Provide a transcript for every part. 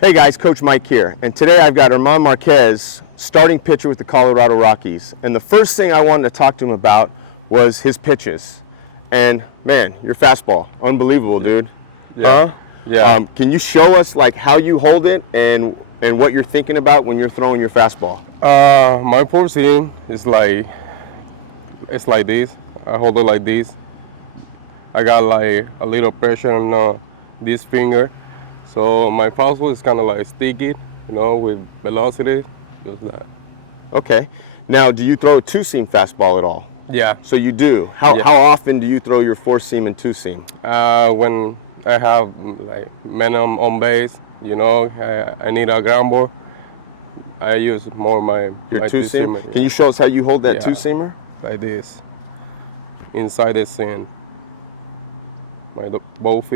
Hey guys, Coach Mike here, and today I've got German Marquez, starting pitcher with the Colorado Rockies. And the first thing I wanted to talk to him about was his pitches. And man, your fastball, unbelievable, dude. Yeah. Yeah. Can you show us like how you hold it and what you're thinking about when you're throwing your fastball? My four seam is like this. I hold it like this. I got like a little pressure on this finger. So my fastball is kind of like sticky, with velocity, just that. Okay. Now, do you throw a two-seam fastball at all? Yeah. So you do. How often do you throw your four-seam and two-seam? When I have like men on base, I need a ground ball. I use more my two-seamer. Can you show us how you hold that two-seamer? Like this, inside the sand. Both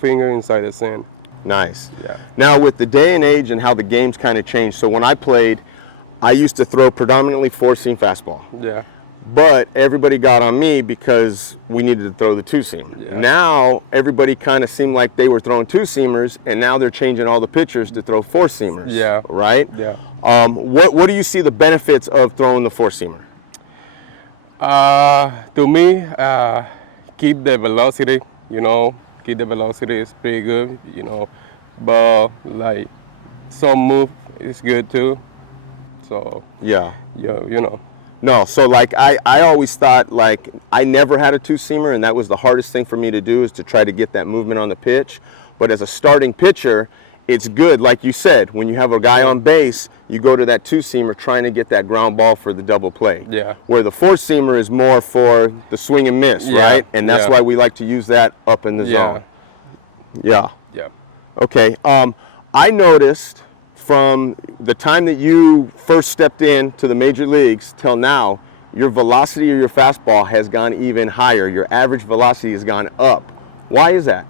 finger inside the sand. Nice. Yeah. Now with the day and age and how the game's kind of changed, so when I played, I used to throw predominantly four-seam fastball. Yeah. But everybody got on me because we needed to throw the two-seam. Yeah. Now everybody kind of seemed like they were throwing two-seamers, and now they're changing all the pitchers to throw four-seamers. Yeah. Right? Yeah. What do you see the benefits of throwing the four-seamer? To me, keep the velocity. Keep the velocity is pretty good, but like some move is good too. So yeah, No, so like I always thought like I never had a two-seamer, and that was the hardest thing for me to do, is to try to get that movement on the pitch. But as a starting pitcher, it's good, like you said, when you have a guy on base, you go to that two-seamer trying to get that ground ball for the double play. Yeah. Where the four-seamer is more for the swing and miss, right? And that's why we like to use that up in the zone. Yeah. Yeah. Okay. I noticed from the time that you first stepped into the major leagues till now, your velocity of your fastball has gone even higher. Your average velocity has gone up. Why is that?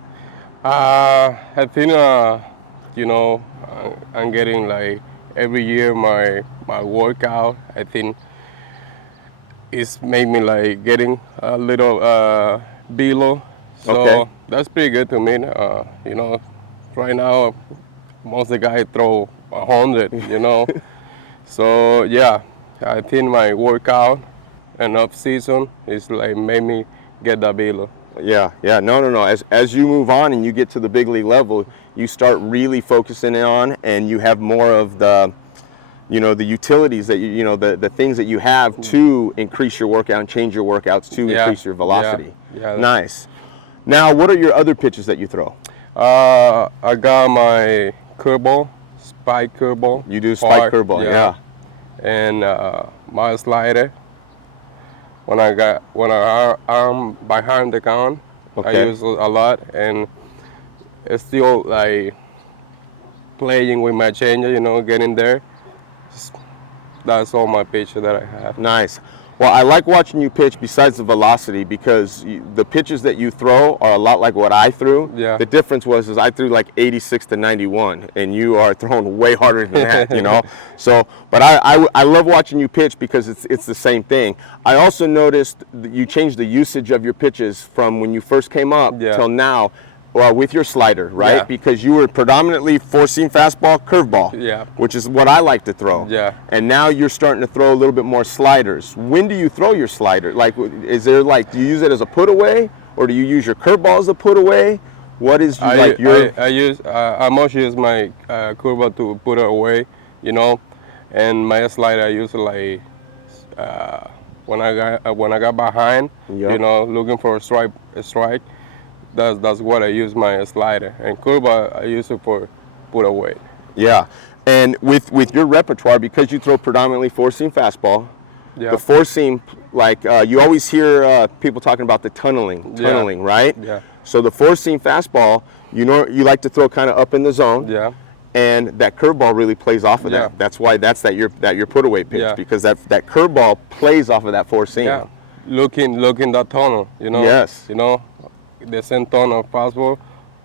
I think I'm getting like every year my workout. I think it's made me like getting a little below. So that's pretty good to me. Right now most of the guys throw 100. So yeah, I think my workout and off season is like made me get that below. Yeah. No. As you move on and you get to the big league level, you start really focusing on, and you have more of the, the utilities that the things that you have to increase your workout and change your workouts to increase your velocity. Yeah. Nice. Now, what are your other pitches that you throw? I got my curveball, spike curveball. You do spike curveball, yeah. And my slider. When I'm behind the count, I use a lot, and it's still like playing with my changer, getting there. That's all my pitches that I have. Nice. Well, I like watching you pitch besides the velocity, because the pitches that you throw are a lot like what I threw. Yeah. The difference is I threw like 86 to 91, and you are throwing way harder than that, So, but I love watching you pitch because it's the same thing. I also noticed that you changed the usage of your pitches from when you first came up till now. Well, with your slider, right? Yeah. Because you were predominantly four-seam fastball, curveball, which is what I like to throw. Yeah. And now you're starting to throw a little bit more sliders. When do you throw your slider? Like, is there like, do you use it as a put away, or do you use your curveball as a put away? What is I most use my curveball to put it away, and my slider I use like when I got behind, looking for a strike. That's what I use my slider, and curveball I use it for put away. Yeah, and with your repertoire, because you throw predominantly four-seam fastball, the four-seam, like you always hear people talking about the tunneling, right? Yeah. So the four-seam fastball, you like to throw kind of up in the zone. Yeah. And that curveball really plays off of that. That's why that's your put away pitch, because that curveball plays off of that four-seam. Yeah. Looking that tunnel, Yes. The same tone of fastball,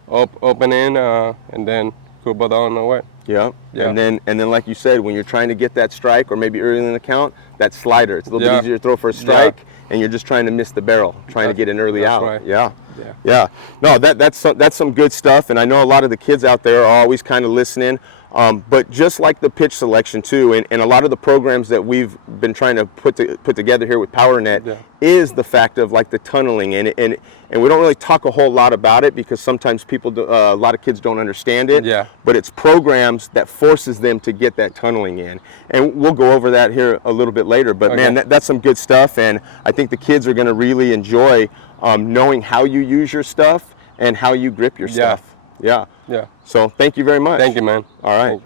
open in, and then curveball down the way. Yeah. And then like you said, when you're trying to get that strike, or maybe early in the count, that slider, it's a little bit easier to throw for a strike, and you're just trying to miss the barrel, trying to get an early out. Right. Yeah. Yeah. No, that's some good stuff, and I know a lot of the kids out there are always kind of listening. But just like the pitch selection too, and a lot of the programs that we've been trying to put together here with PowerNet is the fact of like the tunneling, and we don't really talk a whole lot about it because sometimes a lot of kids don't understand it. Yeah. But it's programs that forces them to get that tunneling in, and we'll go over that here a little bit later. But man, that's some good stuff, and I think the kids are going to really enjoy knowing how you use your stuff and how you grip your stuff. Yeah. Yeah. So thank you very much. Thank you, man. All right.